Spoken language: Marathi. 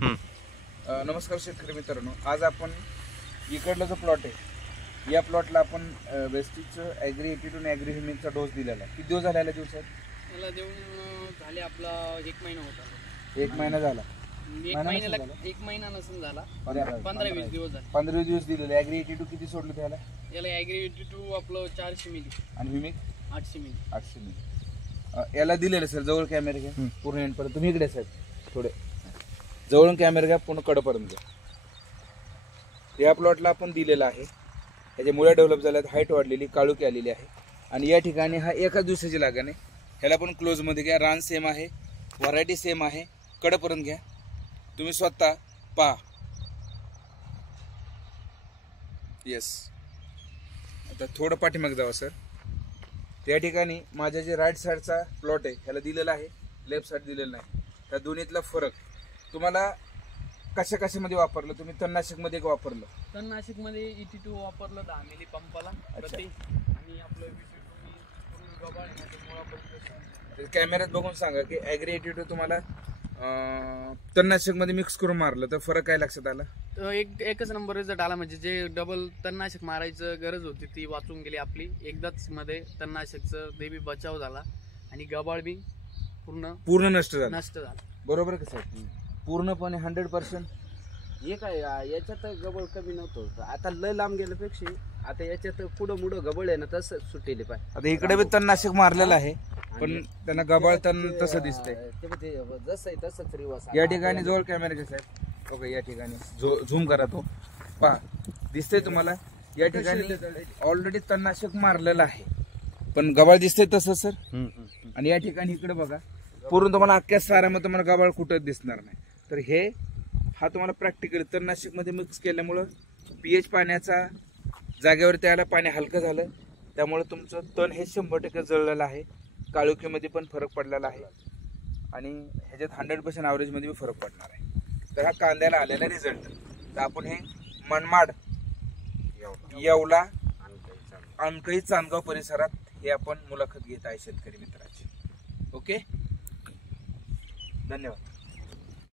नमस्कार शेतकरी मित्रांनो, आज आपण इकडला जो प्लॉट आहे या प्लॉटला आपण वेस्टीजचं ॲग्री 82 ॲग्री ह्युमिकचा डोस दिलेला आहे. किती दिवस झाले याला दिवसात? त्याला देऊन झाले आपला 1 महिना होता. 1 महिना झाला. 1 महिना नसून झाला, 15-20 दिवस झाले. 15 दिवस दिलेले. ॲग्री 82 किती सोडलं त्याला? याला ॲग्री 82 आपलं 400 मिली आणि ह्युमिक 800 मिली. 800 मिली याला दिलेलं सर. जवळ कॅमेरा घ्या, पूर्ण एंडपर्यंत. तुम्ही इकडे साहेब थोडे जवळून कॅमेरा घ्या, पूर्ण कडपर्यंत घ्या. या प्लॉटला आपण दिलेला आहे. त्याच्या मुळ्या डेव्हलप झाल्यात, हाईट वाढलेली, काळुकी आलेली आहे. आणि या ठिकाणी हा एकाच दिवसाची लागण आहे. ह्याला पण क्लोजमध्ये घ्या. रान सेम आहे, व्हरायटी सेम आहे. कडपर्यंत घ्या, तुम्ही स्वतः पहा. येस. आता थोडं पाठीमाग जावं सर. त्या ठिकाणी माझ्या जे राईट साईडचा प्लॉट आहे ह्याला दिलेला आहे, लेफ्ट साईड दिलेला नाही. त्या दोन्हीतला फरक तुम्हाला कशा कशामध्ये वापरलं? तुम्ही तणनाशकमध्ये वापरलं? तणनाशकमध्ये 82 वापरलं 10 मिली पंपाला प्रति, आणि आपलं 82 गबाळ मुळापर्यंत. कॅमेऱ्यात बघून सांगा की ॲग्री 82 तुम्हाला तणनाशकमध्ये मिक्स करून मारलं तर फरक काय लक्षात आला? तर एकच नंबर रिझल्ट आला. म्हणजे जे डबल तणनाशक मारायचं गरज होती ती वाचून गेली आपली. एकदाच मध्ये तणनाशकचं देवी बचाव झाला आणि गबाळ बी पूर्ण नष्ट झाला. बरोबर का साहेब? पूर्णपणे 100%. हे काय याच्यात गबळ कमी नव्हतं. आता लय लांब गेल्यापेक्षा आता याच्यात पुढं मुडं गबळ आहे ना तसं सुटेले पाय. आता इकडे बी तणनाशक मारलेलं आहे पण त्यांना गबाळ तण तसं दिसतंय. जसं आहे तसंच रिवाज. या ठिकाणी जवळ कॅमेरा घ्या साहेब. ओके, या ठिकाणी झूम करा, तो पहा दिसतंय तुम्हाला. या ठिकाणी ऑलरेडी तणनाशक मारलेलं आहे पण गबाळ दिसतंय तसं सर. आणि या ठिकाणी इकडे बघा, पूर्ण तुम्हाला अख्ख्या साऱ्यामध्ये तुम्हाला गबाळ कुठं दिसणार नाही. तर हा तुम्हाला प्रॅक्टिकल तणनाशक मध्ये मिक्स केल्यामुळं पीएच पाण्याचा जागेवरती आला, पाणी हलकं झालं, त्यामुळे तुमचं तण हे 100% जळलेलं आहे. काळुकीमध्ये पण फरक पडलेला आहे आणि ह्याच्यात 100% ॲव्हरेजमध्ये फरक पडणार आहे. तर हा कांद्याला आलेला रिझल्ट. तर आपण हे मनमाड, येवला, अणकळी, चांदगाव परिसरात हे आपण मुलाखत घेत आहे शेतकरी मित्राची. ओके, धन्यवाद.